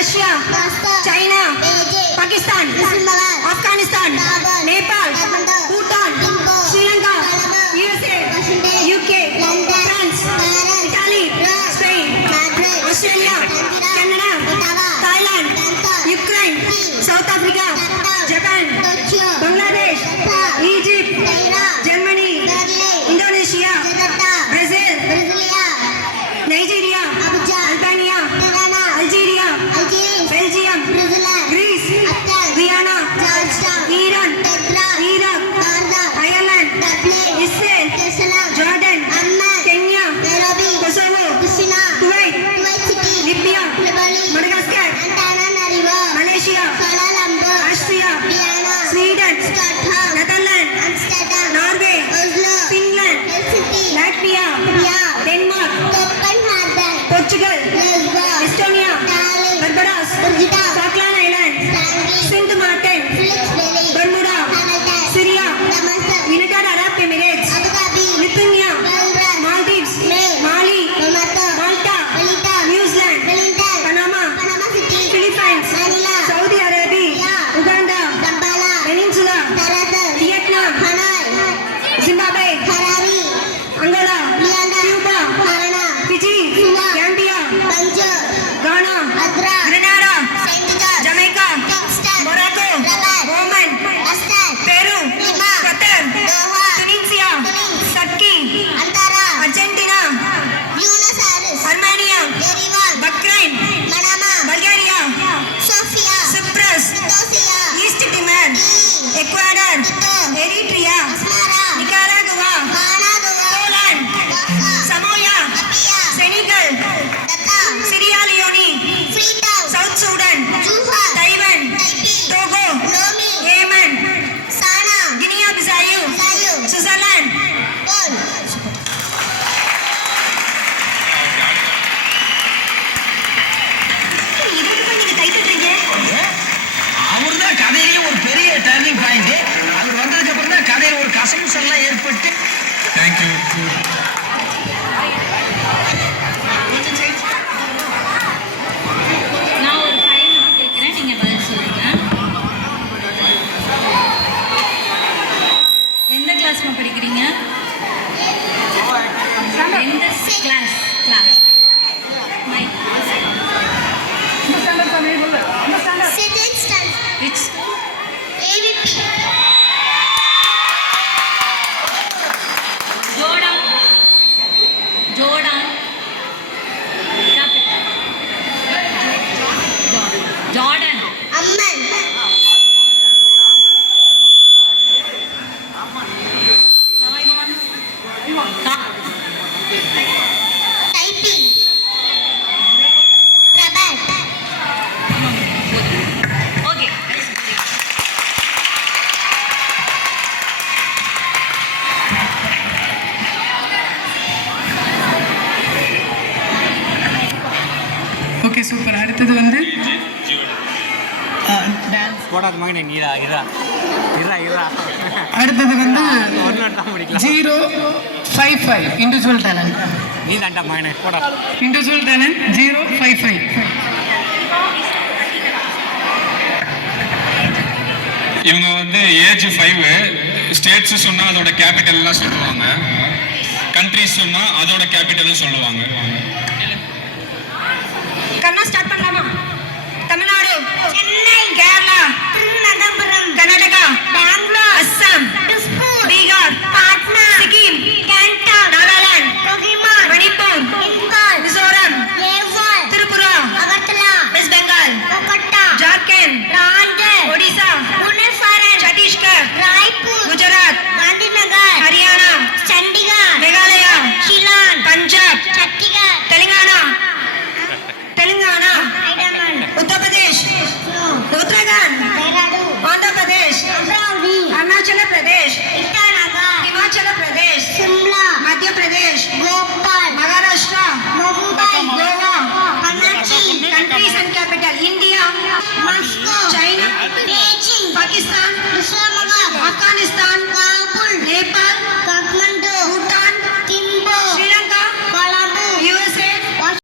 Russia, China, Pakistan, Afghanistan, Nepal, Bhutan, Sri Lanka, USA, UK, France, Italy, Spain, Australia, Canada, Thailand, Ukraine, South Africa, Japan, Bangladesh, Egypt, Germany, Indonesia, Brazil, Nigeria, Albania, Algeria, Belgium, Greece, Guyana, Iran, Iraq, Ireland, Israel, Jordan, Kenya, Kosovo, Kuwait, Libya, Madagascar, Malaysia, Austria, Sweden, Netherlands, Norway, Finland, Latvia, Denmark, Portugal, Estonia, Barbados, Falkland Islands, Sint Maarten, Bermuda, Syria, United Arab Emirates, Lithuania, Maldives, Mali, Malta, New Zealand, Panama, Philippines, Saudi Arabia, Uganda, Peninsula, Vietnam, Zimbabwe, Angola, Cuba, Fiji, Gambia, Ghana, Grenada, Jamaica, Morocco, Oman, Peru, Qatar, Tunisia, Turkey, Argentina, Armenia, Bahrain, Bulgaria, Cyprus, East Timor, Ecuador, Eritrea, Nicaragua, Poland, Samoa, Senegal, Sierra Leone, South Sudan, Taiwan, Togo, Yemen, Guinea-Bissau, Switzerland. அவர் தான் கதையிலேயே ஒரு பெரிய turning point. அவர் வந்ததுக்கு அப்புறம் தான் கதையில் ஒரு கசமுசெல்லாம் ஏற்பட்டு. Thank you. நான் ஒரு 5 minutes கேட்குறேன், நீங்க பதில் சொல்லுங்க. எந்த கிளாஸ்மா படிக்கிறீங்க? எந்த class? Which school? Jordan. Jordan. Okay, super. அடுத்தது வந்து அடுத்தது வந்து 055 இண்டிவிஜுவல் டேலண்ட். Individual talent 055. இவங்க வந்து ஏஜ் 5. ஸ்டேட்ஸ் சொன்னா அதோட கேபிட்டல்லாம் சொல்லுவாங்க, கண்ட்ரிஸ் சொன்னா அதோட கேபிட்டலும் சொல்லுவாங்க. கண்ணா ஸ்டார்ட் பண்ணலாமா? Tamil Nadu, Chennai, Kerala, Thiruvananthapuram, Karnataka, Bengaluru, Assam, Bihar, Patna, Sikkim, Kerala, Nagaland, Kohima, Manipur, Imphal, Mizoram, Nepal, Tripura, Agartala, west Bengal, Kolkata, Jharkhand, Ranchi, Odisha, Bhubaneswar, Chhattisgarh, Raipur, Gujarat, Gandhinagar, Haryana, Chandigarh, Meghalaya, Shillong, Punjab, Chhattisgarh, Telangana, Uttar Pradesh, Uttarakhand, Andhra Pradesh, Arunachal Pradesh, Himachal Pradesh, Shimla, Madhya Pradesh, Bhopal, Maharashtra, Mumbai, Goa, Karachi, countries and capital India, Moscow, China, Beijing, Pakistan, Afghanistan,